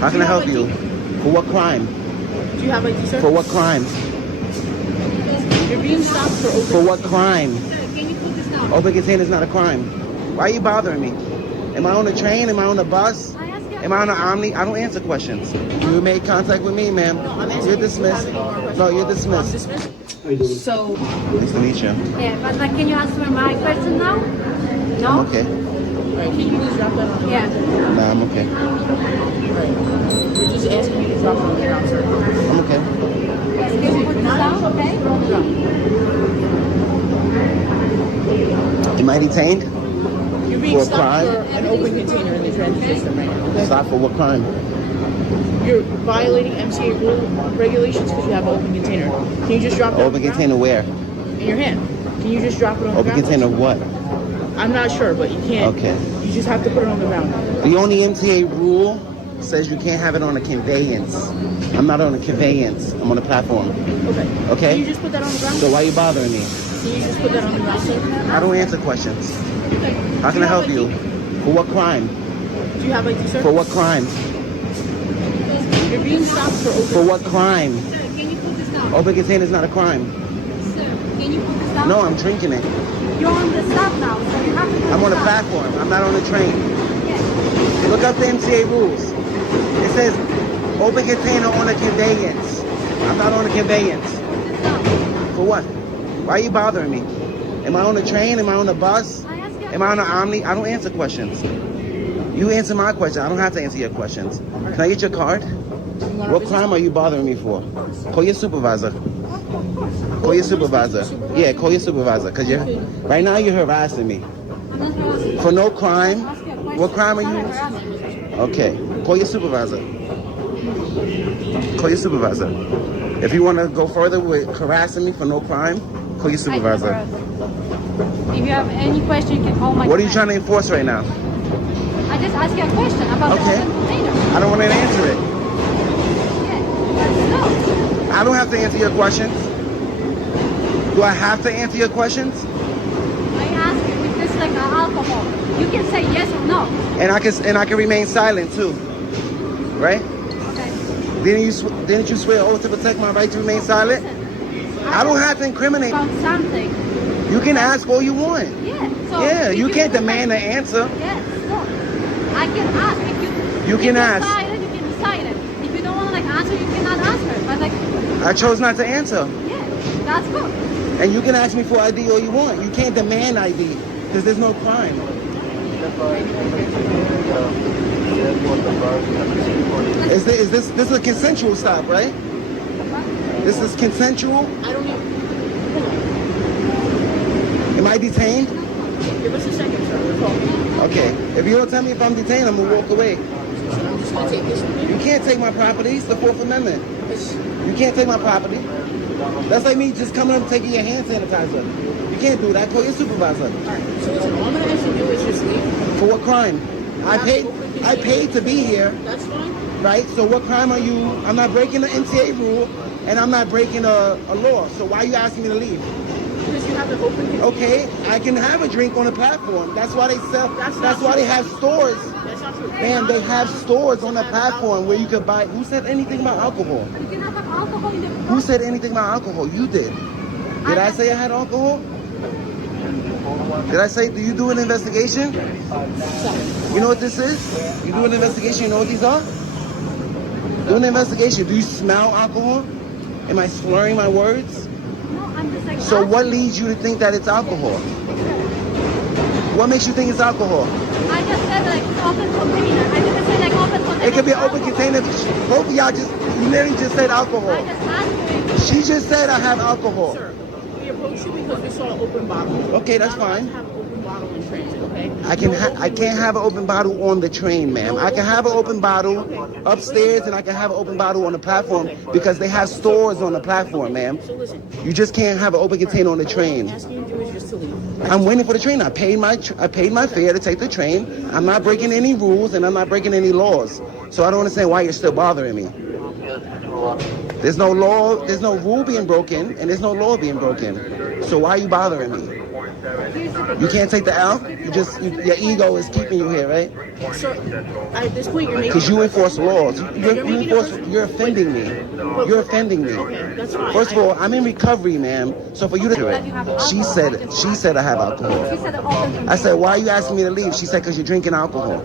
How can I help you? For what crime? Do you have ID, sir? For what crime? You're being stopped for open. For what crime? Can you put this down? Open container is not a crime. Why are you bothering me? Am I on a train? Am I on a bus? Am I on an Omni? I don't answer questions. You made contact with me, ma'am. No, I'm asking You're you, do you dismissed. have any more questions? No, you're I'm dismissed. dismissed. So, Nice to meet you. Yeah, but like, can you answer my question now? No? I'm okay. alright, can you please drop that on the Yeah. ground? Nah, I'm okay. Alright. We're just asking you to drop it on the ground, sir. I'm okay. Can you put this down, okay? On the ground. Am I detained? You're being For a stopped crime? for an open container in the transit system right now. Okay? Stop for what crime? You're violating MCA rule regulations because you have an open container. Can you just drop it on Open the container where? ground? In your hand. Can you just drop it on the Open ground? container what? I'm not sure, but you can't. Okay. You just have to put it on the ground. The only MTA rule says you can't have it on a conveyance. I'm not on a conveyance. I'm on a platform. Okay. Okay? Can you just put that on the ground? So why are you bothering me? Can you just put that on the ground, sir? I don't answer questions. How can I help you? For what crime? Do you have ID, sir? For what crime? You're being stopped for open. For what crime? Sir, can you put this down? Open container is not a crime. Sir, can you put this down? No, I'm drinking it. You're on the stop now, so you have to put I'm on a this down. platform. I'm not on a train. Yeah. Look up the MTA rules. It says open container on a conveyance. I'm not on a conveyance. Put this down. For what? Why are you bothering me? Am I on a train? Am I on a bus? I ask you. Am I on an Omni? I don't answer questions. You answer my question. I don't have to answer your questions. Can I get your card? What crime are you bothering me for? Call your supervisor. Call your supervisor. Yeah, call your supervisor. Because right now you're harassing me. I'm not harassing you. For no crime? Ask you a question. What crime are I'm you? not harassing you. Okay. Call your supervisor. Call your supervisor. If you want to go further with harassing me for no crime, call your supervisor. If you have any question, you can call my What are you friend. trying to enforce right now? I just asked you a question about Okay. the open container. I don't want to answer it. Yeah. No. I don't have to answer your questions. Do I have to answer your questions? I asked you if this is like alcohol. You can say yes or no. And I can remain silent too, right? Okay. Didn't you swear oath to protect my right to remain silent? I don't have to incriminate. About something. You can ask all you want. Yeah. So Yeah, if you can't would demand like- an answer. Yes. No. I can ask if you. You can ask. Decide, you can decide it. If you don't want to like answer, you cannot answer. But like, I chose not to answer. yeah, that's good. And you can ask me for ID all you want. You can't demand ID because there's no crime. Is this a consensual stop, right? This is consensual? I don't know. Am I detained? Give us a second, sir. We're talking. Okay. If you don't tell me if I'm detained, I'm gonna walk away. I'm just going to take this from You you. can't take my property. It's the Fourth Amendment. It's- You can't take my property. That's like me just coming up and taking your hand sanitizer. You can't do that. Call your supervisor. All right. So listen, all I'm going to ask you to do is just leave. For what crime? I paid to be here, That's fine. right? So what crime are you? I'm not breaking the MTA rule, and I'm not breaking a law. So why are you asking me to leave? Because you have an open container. Okay, I can have a drink on the platform. That's why they sell. That's why they have stores. That's not true. Man, they have stores on the platform where you could buy. Who said anything about alcohol? You cannot have alcohol in the. Who said anything about alcohol? You did. Did I say I had alcohol? Did I say, do you do an investigation? You know what this is? You do an investigation, you know what these are? Do an investigation. Do you smell alcohol? Am I slurring my words? No, I'm just like. So asking what you. leads you to think that it's alcohol? What makes you think it's alcohol? I just said like open container. I didn't say like open container. It could be an open container. Both of y'all you literally just said I alcohol. just asked you. She just said I have alcohol. Sir, we approached you because we saw an open bottle. Okay, that's You're not allowed fine. to have an open bottle in transit, okay? I can't have an open bottle on the train, ma'am. I can have an open bottle upstairs and I can have an open bottle on the platform because they have stores on the platform, ma'am. So listen, You just can't have an open container on the all I'm train. asking you to do is just to leave. I'm waiting for the train. I paid my fare to take the train. I'm not breaking any rules and I'm not breaking any laws. So I don't understand why you're still bothering me. There's no law, there's no rule being broken, and there's no law being broken. So why are you bothering me? You can't take the L. Your ego is keeping you here, right? So at this point, you're making. Because you enforce laws. making You're offending me. You're offending me. Okay, that's fine. First of all, I'm in recovery, ma'am. So for you to, she said I have alcohol. She said open. I said, why are you asking me to leave? She said, because you're drinking alcohol.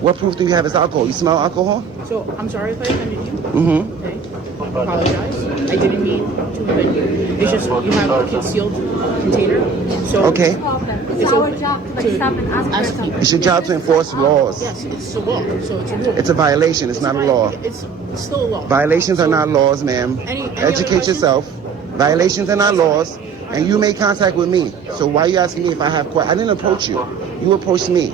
What proof do you have it's alcohol? You smell alcohol? So I'm sorry if I offended you. Mm-hmm. Okay. I apologize. I didn't mean to offend you. It's just you have a concealed container. So Okay. It's our job to like stop and ask for something. It's your job to enforce laws. Yes, it's a law. So it's a rule. It's a violation. It's not a law. It's still a law. Violations are not laws, ma'am. Any other Educate questions? yourself. Violations are not laws. And you made contact with me. So why are you asking me if I have questions? I didn't approach you. You approached me.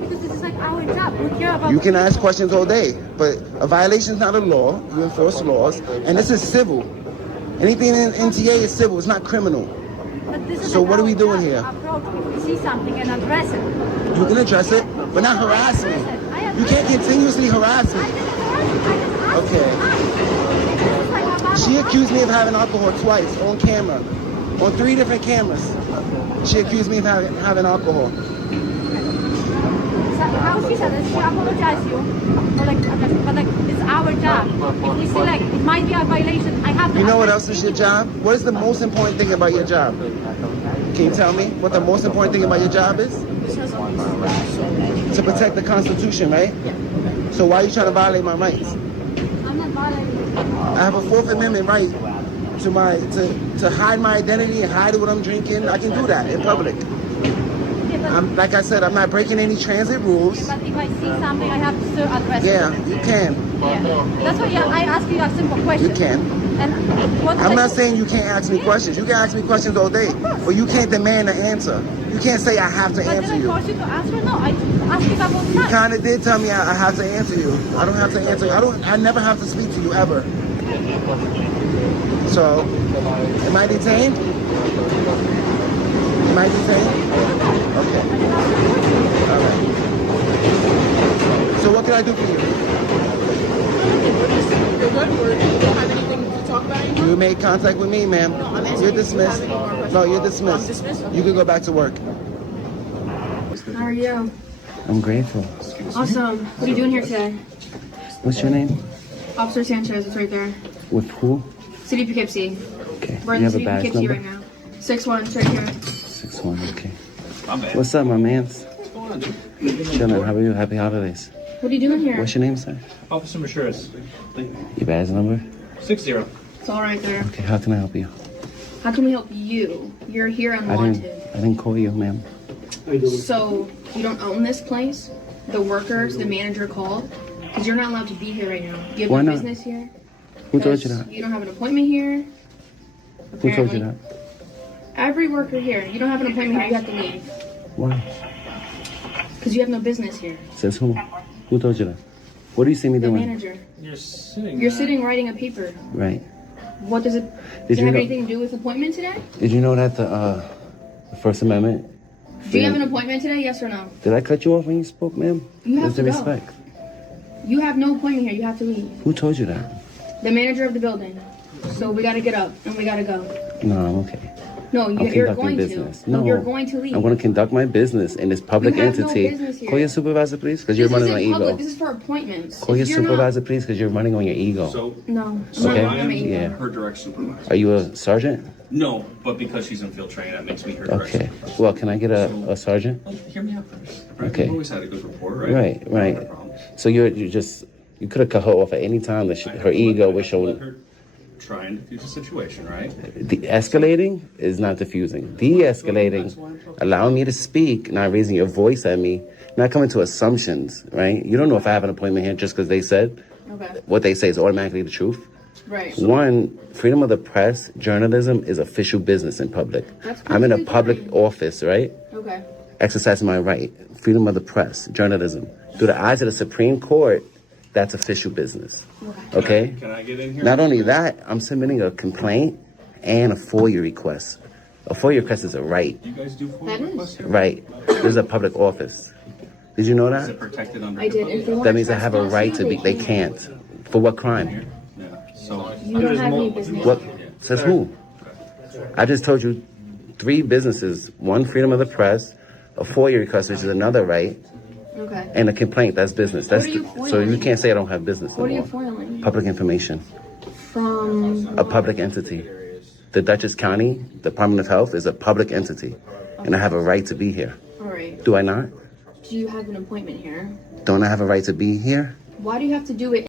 Because this is like our job. We care about. You can ask questions all day, but a violation is not a law. You enforce laws, and this is civil. Anything in NTA is civil. It's not criminal. But this is So like what are we our doing job. here? Approach, if we see something and address it. You can address it, but not harass me. You can't continuously harass me. Okay. She accused me of having alcohol twice on camera, on 3 different cameras. She accused me of having alcohol. So how she said it, she apologized to you. Or like, but like, it's our job. If we see like, it might be a violation, I have to. You know what else is your job? What is the most important thing about your job? Can you tell me what the most important thing about your job is? To protect the Constitution, right? So why are you trying to violate my rights? I'm not violating. I have a 4th Amendment right to hide my identity and hide what I'm drinking. I can do that in public. Like I said, I'm not breaking any transit rules. But if I see something, I have to address it. Yeah, you can. Yeah. That's why I ask you a simple question. You can. And what I'm not saying you can't ask me questions. You can ask me questions all day, but you can't demand an answer. You can't say I have to But did answer I you. force you to answer? No, I asked you about You time. kind of did tell me I have to answer you. I don't have to answer you. I never have to speak to you ever. So, am I detained? Am I detained? Okay. All right. So what can I do for you? You're good. You don't have anything to talk about anymore? You made contact with me, ma'am. No, I'm asking You're you if you dismissed. have any more questions. No, you're I'm dismissed. dismissed? You can go back to work. How are you? I'm grateful. Awesome. What are you doing here today? What's your name? Officer Sanchez, it's right there. With who? City of Poughkeepsie. Okay. We're in the city of Poughkeepsie right now. 6-1, it's right here. 6-1, okay. What's up, my mans? Chilling. How are you? Happy holidays. What are you doing here? What's your name, sir? Officer Machuris. Your badge number? 60. It's all right there. Okay, how can I help you? How can we help you? You're here unwanted. I didn't call you, ma'am. So, you don't own this place? The workers, the manager called? Because you're not allowed to be here right now. You have Why no not? business here? Who told you Because that? You don't have an appointment here? Who told you Apparently. that? Every worker here, you don't have an appointment here, you have to leave. Why? Because you have no business here. Says who? Who told you that? What do you see me The doing? manager. You're sitting. You're sitting writing a paper. Right. What does it, Did does it you have know- anything to do with appointment today? Did you know that the First Amendment? Do you have an appointment today, yes or no? Did I cut you off when you spoke, ma'am? You have Where's the to go. respect? You have no appointment here, you have to leave. Who told you that? The manager of the building. So we gotta get up and we gotta go. No, I'm okay. No, I'm you're conducting going business. to. No, you're going to leave. I'm going to conduct my business in this public You have no entity. business here. Call your supervisor, please, because you're This running on isn't public, ego. this is for appointments. Call your If you're not- supervisor, please, because you're running on your ego. So, No, I'm so not Okay. running my ego. Yeah. her direct supervisor. Are you a sergeant? No, but because she's in field training, that makes me her direct Okay. supervisor. Well, can I get a sergeant? Well, hear me out first. Right? Okay. We've always had a good rapport, right? Right. No problems. So you could have cut her off at any time that her ego was Let showing. her try and defuse the situation, right? The escalating is not diffusing. De-escalating, allowing me to speak, not raising your voice at me, not coming to assumptions, right? You don't know if I have an appointment here just because they said Okay. what they say is automatically the truth. Right. One, freedom of the press, journalism is official business in public. That's I'm in a perfectly public fine. office, right? Okay. Exercising my right. Freedom of the press, journalism. Through the eyes of the Supreme Court, that's official business. Okay? Can I get in here? Not only that, I'm submitting a complaint and a FOIA request. A FOIA request is a right, You guys do That forward is. requests here? right? This is a public office. Did you know Is that? it protected under I did. HIPAA? If they want That to means I have a trespass right you, to be, they can't. For what crime? Yeah. So You don't have any business. What, says who? I just told you 3 businesses: one, freedom of the press; a FOIA request, which is another right; Okay. and a complaint. That's business. That's are you so you foiling? can't say I don't have business. What are you anymore. foiling? Public information. From A public entity. The Dutchess County Department of Health is a public entity, and I have a right to be here. all right. Do I not? Do you have an appointment here? Don't I have a right to be here? Why do you have to do it